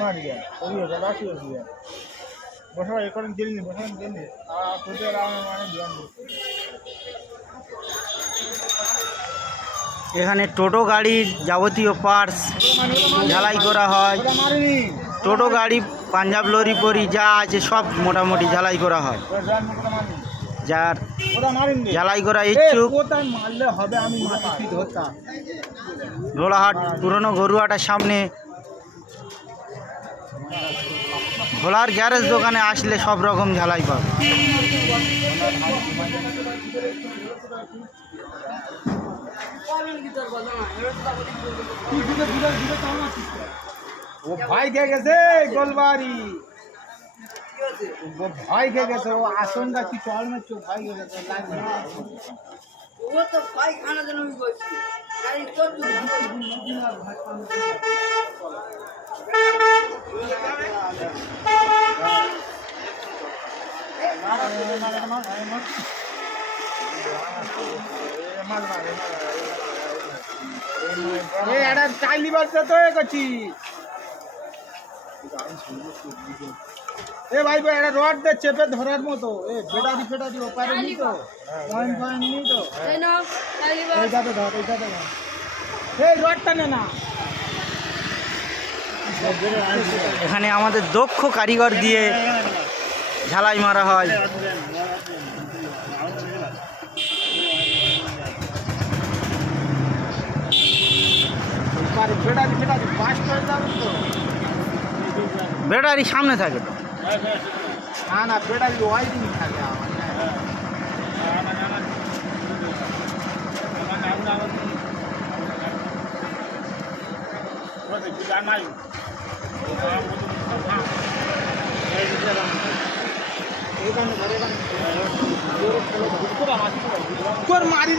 Maria, oye, the last year here. But I couldn't kill him, but I'm killing it. I put it around and beyond. এখানে টোটো গাড়ির যাবতীয় parts ঝালাই করা হয়। টোটো গাড়ি, Punjab lorry পরি যা আছে সব মোটামুটি ঝালাই করা হয়। যার ঝালাই করা ইচ্ছুক ভোলাহাট পুরনো গরুয়াটার সামনে ভোলার গ্যারেজ দোকানে আসলে সব রকম ঝালাই পাবে। ও ভাই খেয়ে গেছে গোলবাড়ি, ও ভাই খেয়ে গেছে, ও আসনটা কি চল মারছো, ভাই খেয়ে গেছে। ও তো ভাই খানা জন্য আমি বলছি গাড়ি কত এটা চাইলি বাচ্চা তো করছি। এ ভাই ভাই এটা রড দিয়ে চেপে ধরার মতো, এ ফেটারি ফেটারি ওপারে নি তো, পয়েন্ট পয়েন্ট নি তো, এই নাও চাইলি বাস এইটাতে ধর, এইটাতে ধর, এই রডটা নে না। এখানে আমাদের দক্ষ কারিগর দিয়ে ঝালাই মারা হয়। ফেটারি ফেটারি বাস করে যাবে তো, ব্যাটারি সামনে থাকে তো। না না ফেটারি ওয়াইডিং থাকে আমার। তোর মারি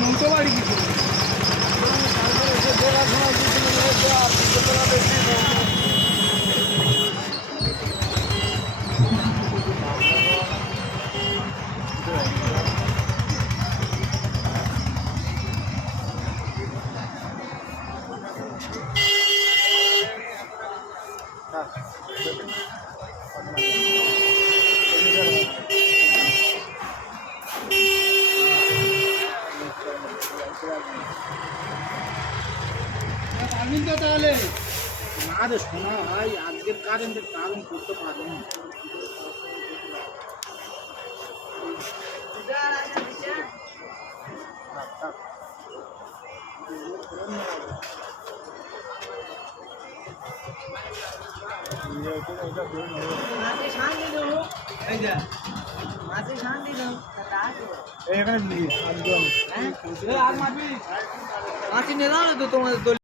মমতো বাড়ি কিছু তাহলে না রে শোনা ভাই, আজকের কারেন্টের কারণ করতে পারবো না। মাছি নিয়ে যাও না তো তোমাদের